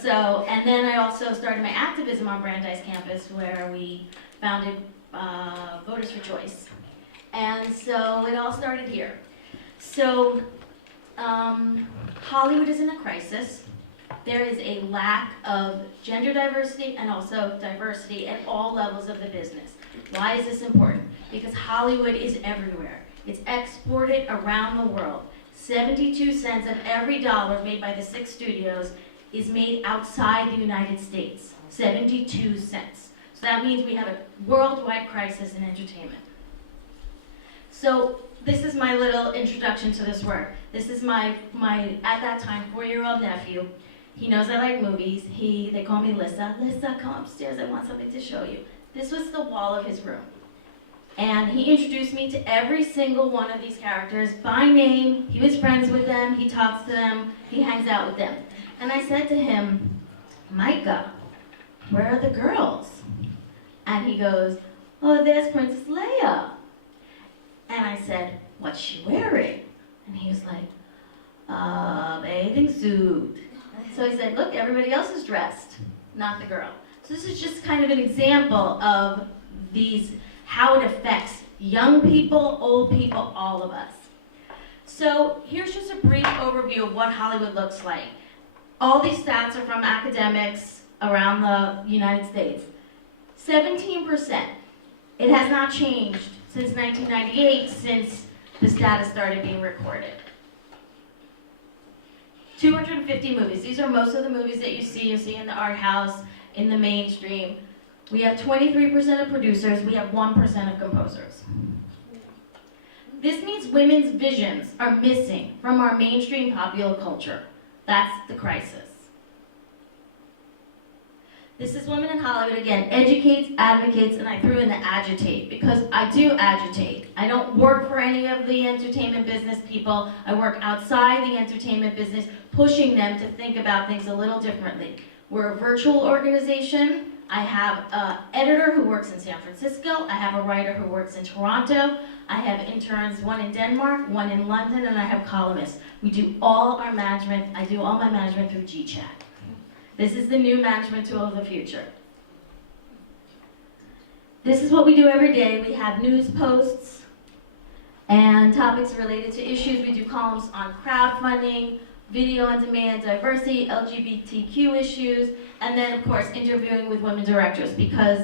So, and then I also started my activism on Brandeis campus where we founded Voters for Choice. And so it all started here. So Hollywood is in a crisis. There is a lack of gender diversity and also diversity at all levels of the business. Why is this important? Because Hollywood is everywhere. It's exported around the world. 72 cents of every dollar made by the 6 studios is made outside the United States. 72 cents. So that means we have a worldwide crisis in entertainment. So this is my little introduction to this work. This is my at that time, 4-year-old nephew. He knows I like movies. They call me Lissa. Lissa, come upstairs, I want something to show you. This was the wall of his room. And he introduced me to every single one of these characters by name. He was friends with them, he talks to them, he hangs out with them. And I said to him, Micah, where are the girls? And he goes, oh, there's Princess Leia. And I said, what's she wearing? And he was like, bathing suit. So he said, look, everybody else is dressed, not the girl. So this is just kind of an example of how it affects young people, old people, all of us. So here's just a brief overview of what Hollywood looks like. All these stats are from academics around the United States. 17%. It has not changed since 1998, since this data started being recorded. 250 movies. These are most of the movies that you see in the art house, in the mainstream. We have 23% of producers, we have 1% of composers. This means women's visions are missing from our mainstream popular culture. That's the crisis. This is Women in Hollywood, again, educates, advocates, and I threw in the agitate, because I do agitate. I don't work for any of the entertainment business people. I work outside the entertainment business, pushing them to think about things a little differently. We're a virtual organization. I have an editor who works in San Francisco. I have a writer who works in Toronto. I have interns, one in Denmark, one in London, and I have columnists. We do all our management. I do all my management through GChat. This is the new management tool of the future. This is what we do every day. We have news posts and topics related to issues. We do columns on crowdfunding, video on demand, diversity, LGBTQ issues, and then of course interviewing with women directors, because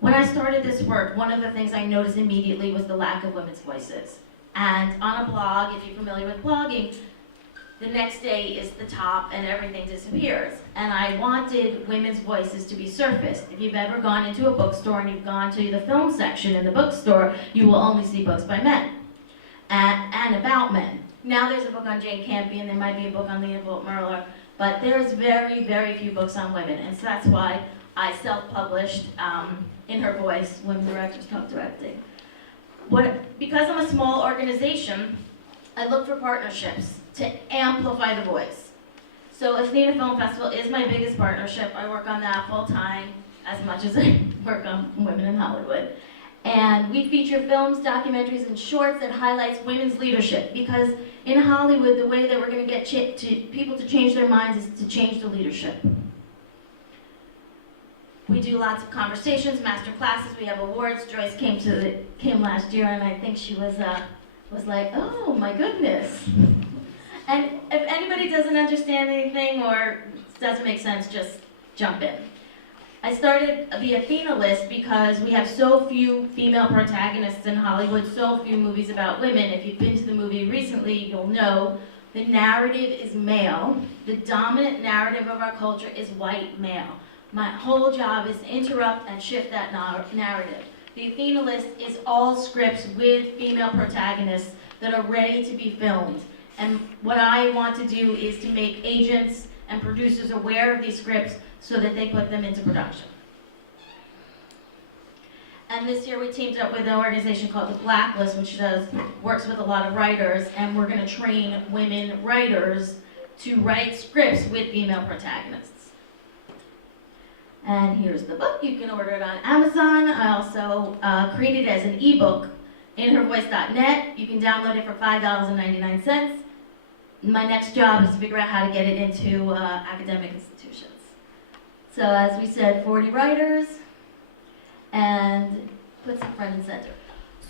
when I started this work, one of the things I noticed immediately was the lack of women's voices. And on a blog, if you're familiar with blogging, the next day is the top and everything disappears. And I wanted women's voices to be surfaced. If you've ever gone into a bookstore and you've gone to the film section in the bookstore, you will only see books by men and about men. Now there's a book on Jane Campion, there might be a book on Leopold Merler, but there's very, very few books on women. And so that's why I self-published In Her Voice, Women Directors Talk Directing. Because I'm a small organization, I look for partnerships to amplify the voice. So Athena Film Festival is my biggest partnership. I work on that full time, as much as I work on Women in Hollywood. And we feature films, documentaries, and shorts that highlights women's leadership, because in Hollywood, the way that we're going to get people to change their minds is to change the leadership. We do lots of conversations, master classes, we have awards. Joyce came last year, and I think she was like, oh my goodness. And if anybody doesn't understand anything or doesn't make sense, just jump in. I started the Athena list because we have so few female protagonists in Hollywood, so few movies about women. If you've been to the movie recently, you'll know the narrative is male. The dominant narrative of our culture is white male. My whole job is to interrupt and shift that narrative. The Athena list is all scripts with female protagonists that are ready to be filmed. And what I want to do is to make agents and producers aware of these scripts so that they put them into production. And this year we teamed up with an organization called The Blacklist, which works with a lot of writers, and we're going to train women writers to write scripts with female protagonists. And here's the book. You can order it on Amazon. I also created it as an ebook, inhervoice.net. You can download it for $5.99. my next job is to figure out how to get it into academic institutions. So as we said, 40 writers, and puts it front and center.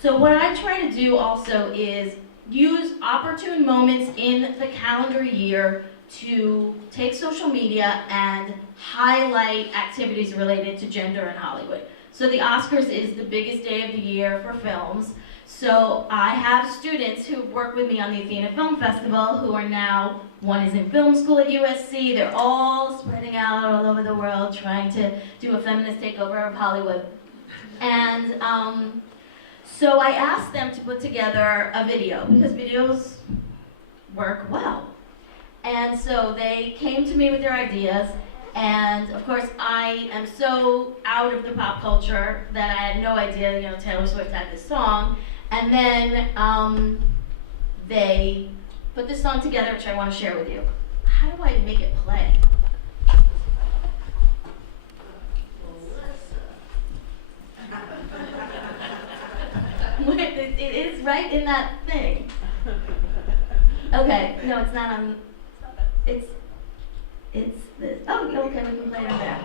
So what I try to do also is use opportune moments in the calendar year to take social media and highlight activities related to gender in Hollywood. So the Oscars is the biggest day of the year for films. So I have students who work with me on the Athena Film Festival who are now, one is in film school at USC, they're all spreading out all over the world trying to do a feminist takeover of Hollywood. And so I asked them to put together a video, because videos work well. And so they came to me with their ideas, and of course I am so out of the pop culture that I had no idea, you know, Taylor Swift had this song. And then they put this song together, which I want to share with you. How do I make it play? It is right in that thing. Okay, no, it's not on. It's this. Oh, okay, we can play it on there.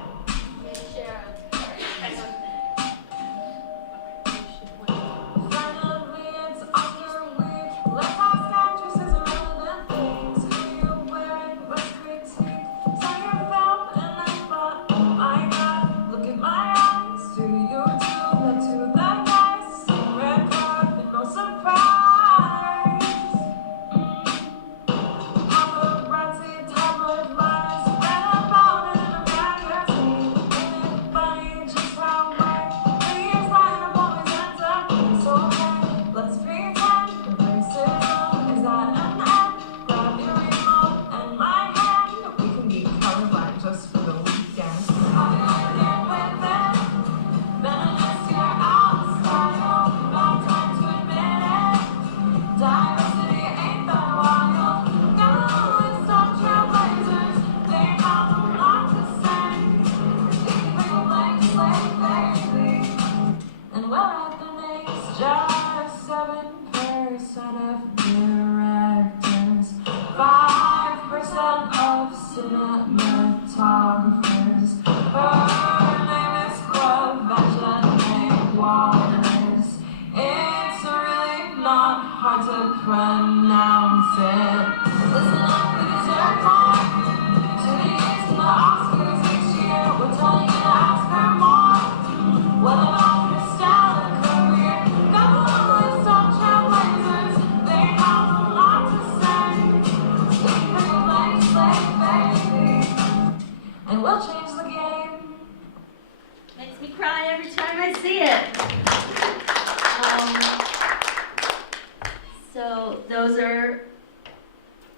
Those are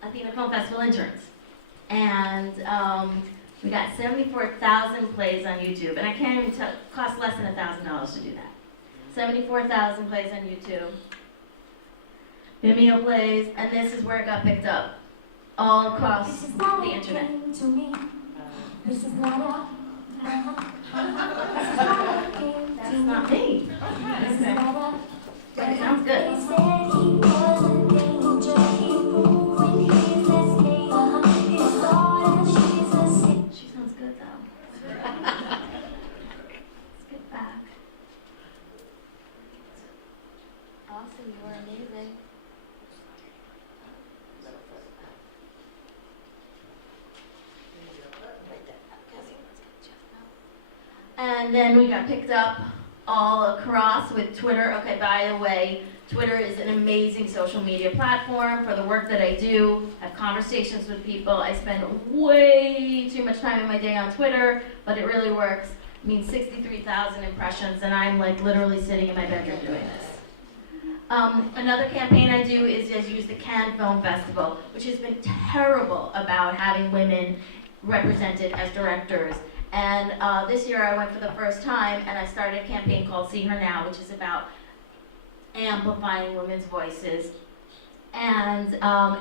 Athena Film Festival interns. And we got 74,000 plays on YouTube. And I can't even tell, it costs less than $1,000 to do that. 74,000 plays on YouTube. Vimeo plays, and this is where it got picked up. All across the internet. This is not That's not me. But it sounds good. She sounds good though. Let's get back. Awesome, you are amazing. And then we got picked up all across with Twitter. Okay, by the way, Twitter is an amazing social media platform for the work that I do. I have conversations with people. I spend way too much time in my day on Twitter, but it really works. I mean, 63,000 impressions, and I'm like literally sitting in my bedroom doing this. Another campaign I do is use the Cannes Film Festival, which has been terrible about having women represented as directors. And this year I went for the first time, and I started a campaign called See Her Now, which is about amplifying women's voices. And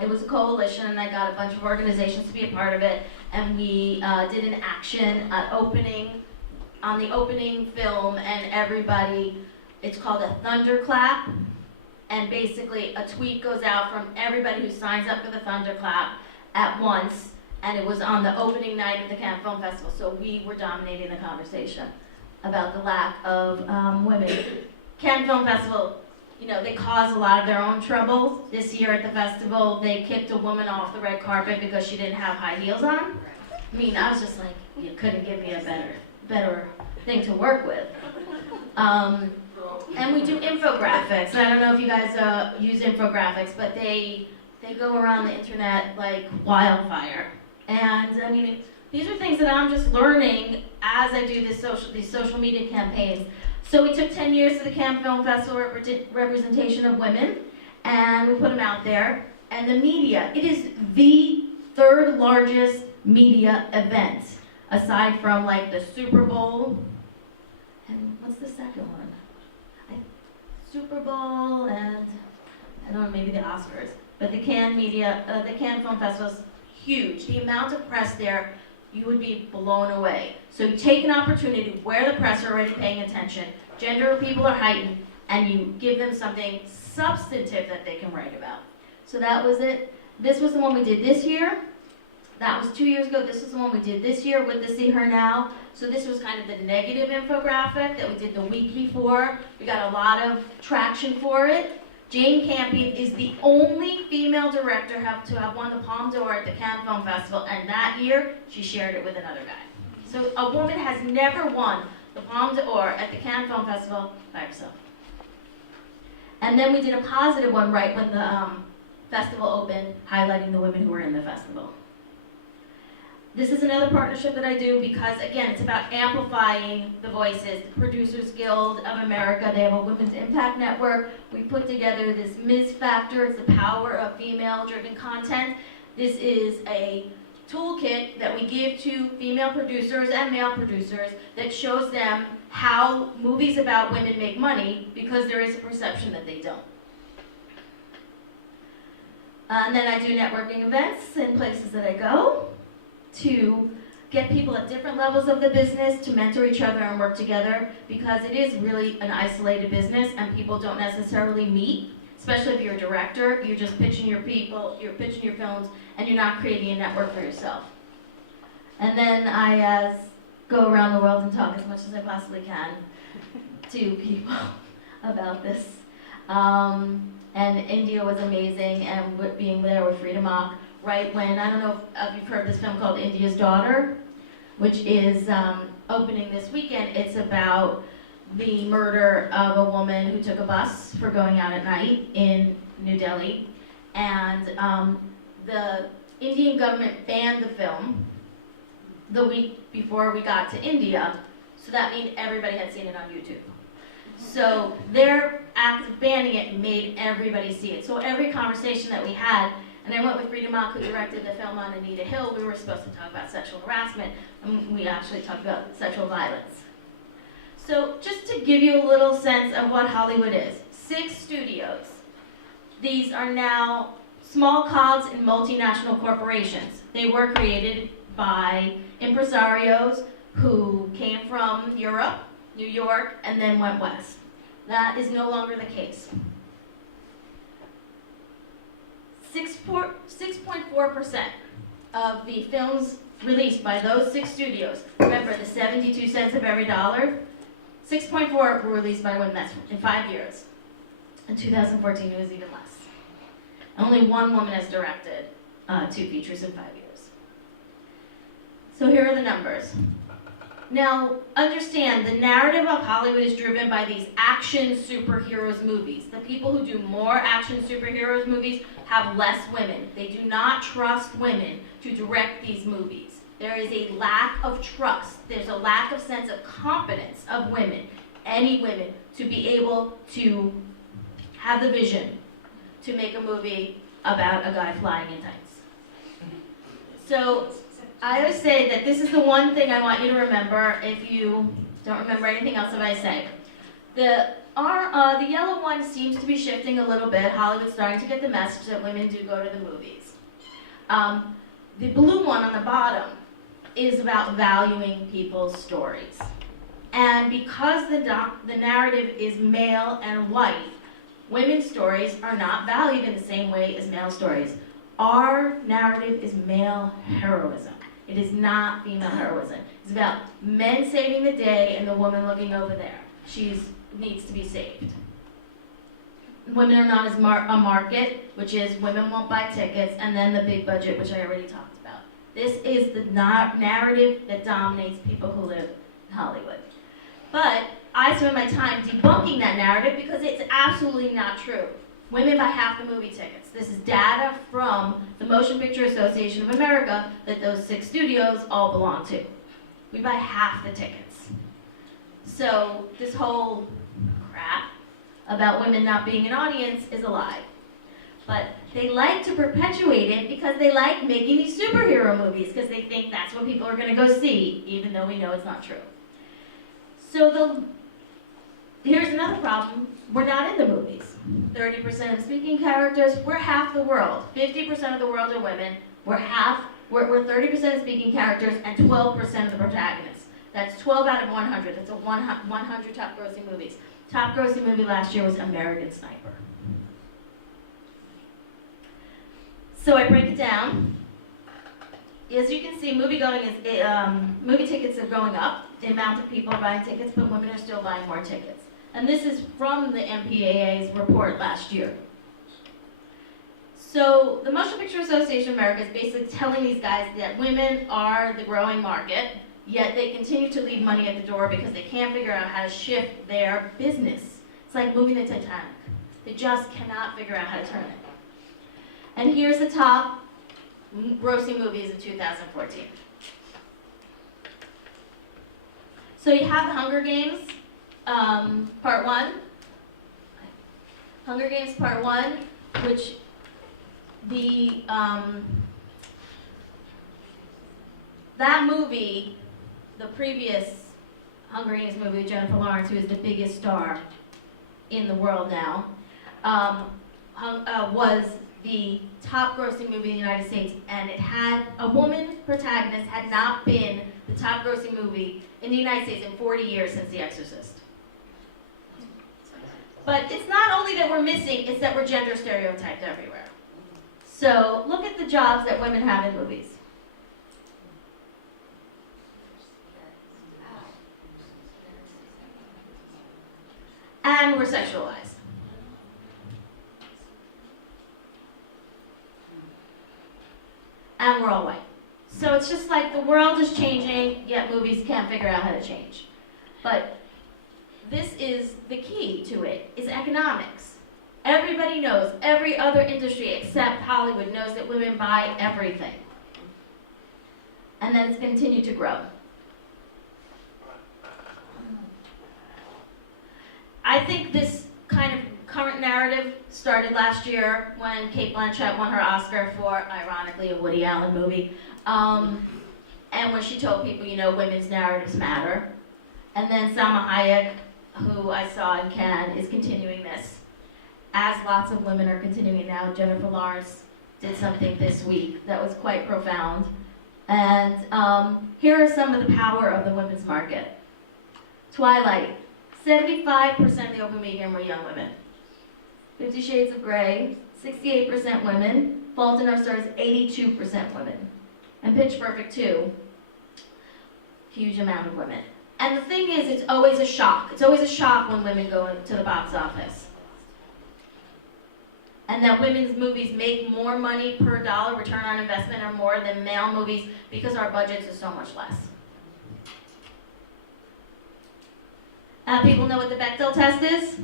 it was a coalition, and I got a bunch of organizations to be a part of it. And we did an action on the opening film, and everybody, it's called a thunderclap. and basically a tweet goes out from everybody who signs up for the Thunderclap at once, and it was on the opening night of the Cannes Film Festival, so we were dominating the conversation about the lack of women. Cannes Film Festival, you know, they cause a lot of their own trouble. This year at the festival, they kicked a woman off the red carpet because she didn't have high heels on. I mean, I was just like, you couldn't give me a better thing to work with. And we do infographics. I don't know if you guys use infographics, but they go around the internet like wildfire. And I mean, these are things that I'm just learning as I do these social media campaigns. So we took 10 years of the Cannes Film Festival representation of women, and we put them out there. And the media, it is the third largest media event, aside from like the Super Bowl, and what's the second one? Super Bowl and, I don't know, maybe the Oscars. But the Cannes Film Festival is huge. The amount of press there, you would be blown away. So you take an opportunity where the press are already paying attention, gender people are heightened, and you give them something substantive that they can write about. So that was it. This was the one we did this year. That was 2 years ago. This is the one we did this year with the See Her Now. So this was kind of the negative infographic that we did the week before. We got a lot of traction for it. Jane Campion is the only female director to have won the Palme d'Or at the Cannes Film Festival, and that year she shared it with another guy. So a woman has never won the Palme d'Or at the Cannes Film Festival by herself. And then we did a positive one right when the festival opened, highlighting the women who were in the festival. This is another partnership that I do because, again, it's about amplifying the voices. The Producers Guild of America, they have a Women's Impact Network. We put together this Ms. Factor. It's the power of female-driven content. This is a toolkit that we give to female producers and male producers that shows them how movies about women make money, because there is a perception that they don't. And then I do networking events in places that I go to get people at different levels of the business to mentor each other and work together, because it is really an isolated business and people don't necessarily meet, especially if you're a director. You're just pitching your people, you're pitching your films, and you're not creating a network for yourself. And then I go around the world and talk as much as I possibly can to people about this. And India was amazing, and being there with Frida Mock, right when, I don't know if you've heard this film called India's Daughter, which is opening this weekend. It's about the murder of a woman who took a bus for going out at night in New Delhi. And the Indian government banned the film the week before we got to India, so that means everybody had seen it on YouTube. So their act of banning it made everybody see it. So every conversation that we had, and I went with Frida Mock, who directed the film on Anita Hill. We were supposed to talk about sexual harassment, and we actually talked about sexual violence. So just to give you a little sense of what Hollywood is, 6 studios. These are now small cogs in multinational corporations. They were created by impresarios who came from Europe, New York, and then went west. That is no longer the case. 6.4% of the films released by those 6 studios, remember the 72 cents of every dollar, 6.4 were released by women. That's in 5 years. In 2014, it was even less. Only one woman has directed 2 features in 5 years. So here are the numbers. Now, understand, the narrative of Hollywood is driven by these action superheroes movies. The people who do more action superheroes movies have less women. They do not trust women to direct these movies. There is a lack of trust. There's a lack of sense of competence of women, any women, to be able to have the vision to make a movie about a guy flying in tights. So I always say that this is the one thing I want you to remember if you don't remember anything else that I say. The yellow one seems to be shifting a little bit. Hollywood's starting to get the message that women do go to the movies. The blue one on the bottom is about valuing people's stories. And because the narrative is male and white, Women's stories are not valued in the same way as male stories. Our narrative is male heroism. It is not female heroism. It's about men saving the day and the woman looking over there. She needs to be saved. Women are not as a market, which is women won't buy tickets, and then the big budget, which I already talked about. This is the narrative that dominates people who live in Hollywood. But I spend my time debunking that narrative because it's absolutely not true. Women buy half the movie tickets. This is data from the Motion Picture Association of America that those 6 studios all belong to. We buy half the tickets. So this whole crap about women not being an audience is a lie. But they like to perpetuate it because they like making these superhero movies because they think that's what people are going to go see, even though we know it's not true. So here's another problem. We're not in the movies. 30% of speaking characters, we're half the world. 50% of the world are women. We're 30% of speaking characters and 12% of the protagonists. That's 12 out of 100. That's 100 top grossing movies. Top grossing movie last year was American Sniper. So I break it down. As you can see, movie tickets are going up. The amount of people are buying tickets, but women are still buying more tickets. And this is from the MPAA's report last year. So the Motion Picture Association of America is basically telling these guys that women are the growing market, yet they continue to leave money at the door because they can't figure out how to shift their business. It's like moving the Titanic. They just cannot figure out how to turn it. And here's the top grossing movies of 2014. So you have the Hunger Games, Part 1. Hunger Games Part 1, which that movie, the previous Hunger Games movie with Jennifer Lawrence, who is the biggest star in the world now, was the top grossing movie in the United States, and it had a woman protagonist, had not been the top grossing movie in the United States in 40 years since The Exorcist. But it's not only that we're missing, it's that we're gender stereotyped everywhere. So look at the jobs that women have in movies. And we're sexualized. And we're all white. So it's just like the world is changing, yet movies can't figure out how to change. But this is the key to it, is economics. Everybody knows, every other industry except Hollywood knows that women buy everything. And then it's continued to grow. I think this kind of current narrative started last year when Cate Blanchett won her Oscar for, ironically, a Woody Allen movie. And when she told people, you know, women's narratives matter. And then Salma Hayek, who I saw in Cannes, is continuing this. As lots of women are continuing now. Jennifer Lawrence did something this week that was quite profound. And here are some of the power of the women's market. Twilight, 75% of the open medium were young women. 50 Shades of Grey, 68% women. Fault in Our Stars, 82% women. And Pitch Perfect 2, huge amount of women. And the thing is, it's always a shock. It's always a shock when women go to the box office. And that women's movies make more money per dollar return on investment or more than male movies because our budgets are so much less. People know what the Bechdel test is?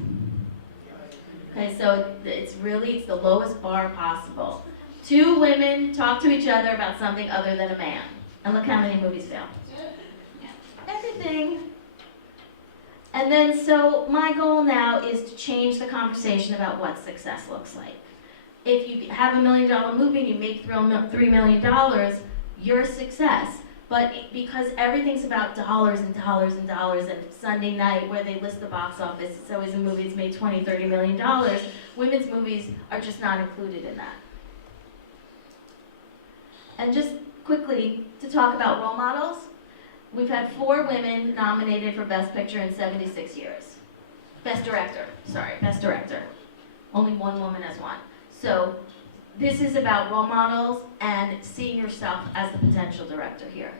Okay, so it's the lowest bar possible. 2 women talk to each other about something other than a man. And look how many movies fail. Everything. And then, so my goal now is to change the conversation about what success looks like. If you have $1 million movie and you make $3 million, you're a success. But because everything's about dollars and dollars and dollars, and Sunday night where they list the box office, it's always a movie that's made $20, $30 million, women's movies are just not included in that. And just quickly, to talk about role models, we've had 4 women nominated for Best Picture in 76 years. Best Director. Only one woman has won. So this is about role models and seeing yourself as the potential director here.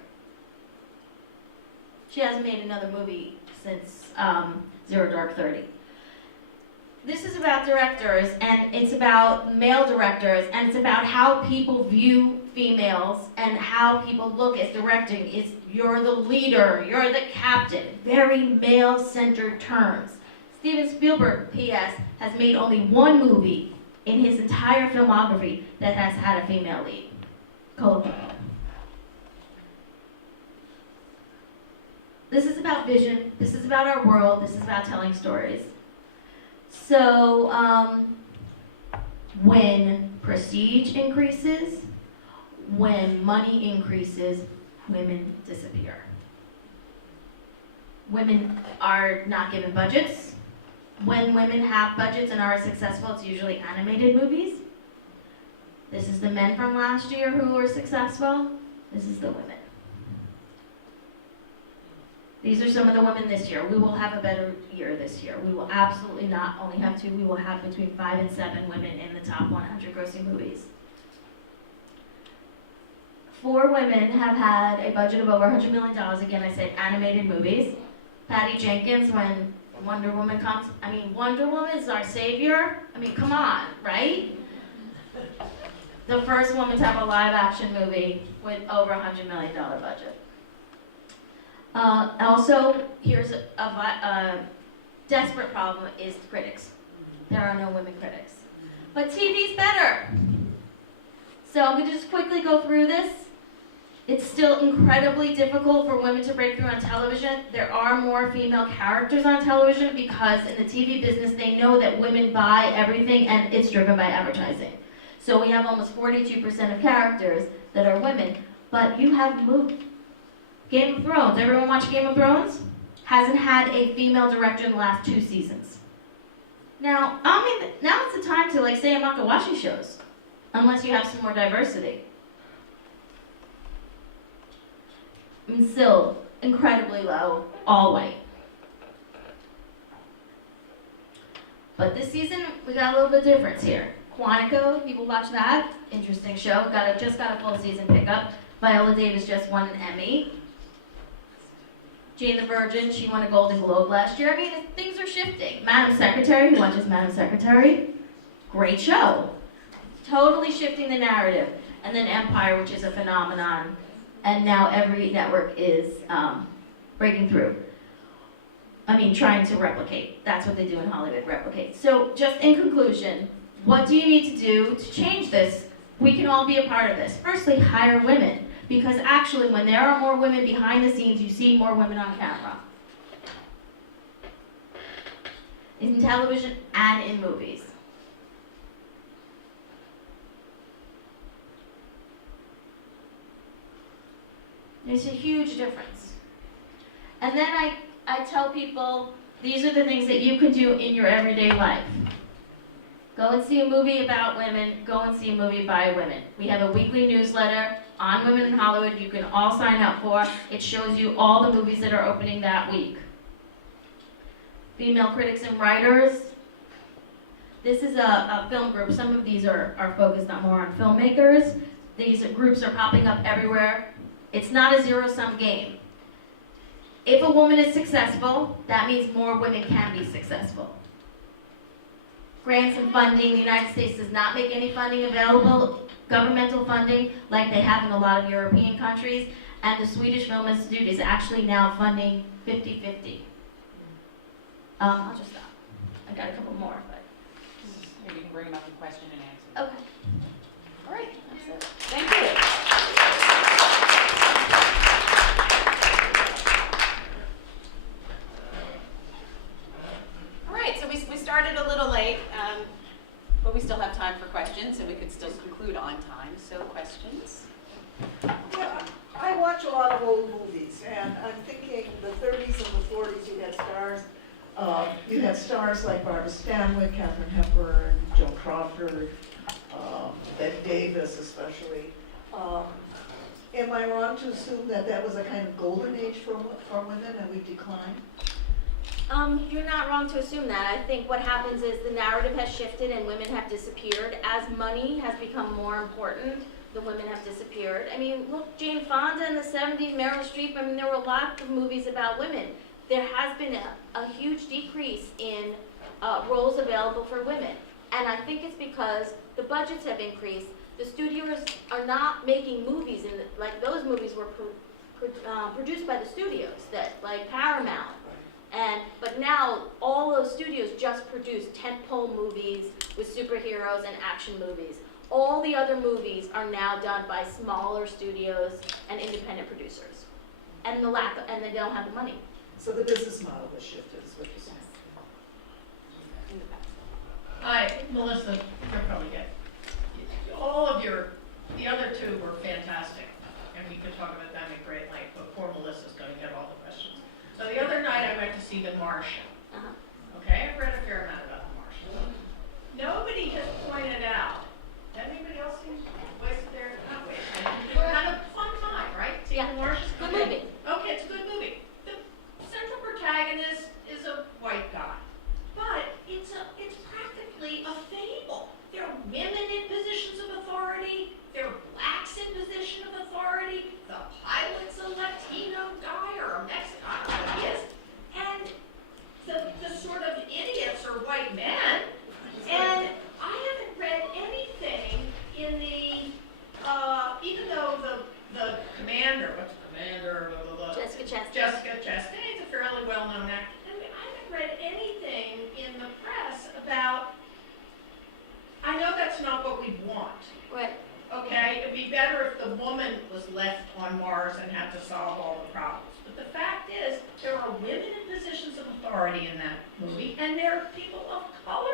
She hasn't made another movie since Zero Dark 30. This is about directors, and it's about male directors, and it's about how people view females and how people look at directing. It's you're the leader, you're the captain. Very male-centered terms. Steven Spielberg, P.S., has made only one movie in his entire filmography that has had a female lead. Color Purple. This is about vision. This is about our world. This is about telling stories. So, when prestige increases, when money increases, women disappear. Women are not given budgets. When women have budgets and are successful, it's usually animated movies. This is the men from last year who were successful. This is the women. These are some of the women this year. We will have a better year this year. We will absolutely not only have 2, we will have between 5 and 7 women in the top 100 grossing movies. 4 women have had a budget of over $100 million. Again, I said animated movies. Patty Jenkins, when Wonder Woman comes. I mean, Wonder Woman is our savior. I mean, come on, right? The first woman to have a live action movie with over $100 million budget. Also, here's a desperate problem is critics. There are no women critics. But TV's better. So I'm going to just quickly go through this. It's still incredibly difficult for women to break through on television. There are more female characters on television because in the TV business, they know that women buy everything and it's driven by advertising. So we have almost 42% of characters that are women. But you have Game of Thrones. Everyone watch Game of Thrones? Hasn't had a female director in the last 2 seasons. Now it's the time to say I'm not going to watch these shows, unless you have some more diversity. I mean, still incredibly low, all white. But this season, we got a little bit difference here. Quantico, people watch that? Interesting show. Just got a full season pickup. Viola Davis just won an Emmy. Jane the Virgin, she won a Golden Globe last year. I mean, things are shifting. Madam Secretary, who watches Madam Secretary? Great show. Totally shifting the narrative. And then Empire, which is a phenomenon. And now every network is breaking through. I mean, trying to replicate. That's what they do in Hollywood, replicate. So just in conclusion, what do you need to do to change this? We can all be a part of this. Firstly, hire women. Because actually, when there are more women behind the scenes, you see more women on camera. In television and in movies. There's a huge difference. And then I tell people, these are the things that you can do in your everyday life. Go and see a movie about women. Go and see a movie by women. We have a weekly newsletter on Women in Hollywood you can all sign up for. It shows you all the movies that are opening that week. Female critics and writers. This is a film group. Some of these are focused more on filmmakers. These groups are popping up everywhere. It's not a zero-sum game. If a woman is successful, that means more women can be successful. Grants and funding, the United States does not make any funding available, governmental funding, like they have in a lot of European countries, and the Swedish Film Institute is actually now funding 50-50. I'll just stop. I got a couple more, but. Maybe you can bring them up in question and answer. Okay. All right, that's it. Thank you. All right, so we started a little late, but we still have time for questions, and we could still conclude on time. So questions? Yeah, I watch a lot of old movies, and I'm thinking the 30s and the 40s, you had stars like Barbara Stanwyck, Katharine Hepburn, Joan Crawford, Bette Davis especially. Am I wrong to assume that that was a kind of golden age for women and we've declined? You're not wrong to assume that. I think what happens is the narrative has shifted and women have disappeared. As money has become more important, the women have disappeared. I mean, look, Jane Fonda in the 70s, Meryl Streep, I mean, there were lots of movies about women. There has been a huge decrease in roles available for women. And I think it's because the budgets have increased. The studios are not making movies, like those movies were produced by the studios, like Paramount. But now all those studios just produce tentpole movies with superheroes and action movies. All the other movies are now done by smaller studios and independent producers. And they don't have the money. So the business model has shifted, is what you're saying. In the back. Hi, Melissa, you'll probably get, the other two were fantastic, and we could talk about them at great length, but poor Melissa's gonna get all the questions. So the other night I went to see The Martian. Okay, I've read a fair amount about The Martian. Nobody has pointed out, anybody else seems wasted their, not wasted, had a fun time, right? Seeing Yeah. The Martian? Good Okay. movie. Okay, it's a good movie. The central protagonist is a white guy, but it's practically a fable. There are women in positions of authority. There are blacks in position of authority. The pilot's a Latino guy or a Mexican, I don't know what he is. And the sort of idiots are white men. And I haven't read anything in the, even though the commander, what's the commander, blah, blah, blah. Jessica Chastain. Jessica Chastain is a fairly well-known actor. I mean, I haven't read anything in the press about, I know that's not what we want, Right. okay? It'd be better if the woman was left on Mars and had to solve all the problems. But the fact is, there are women in positions of authority in that movie, and there are people of color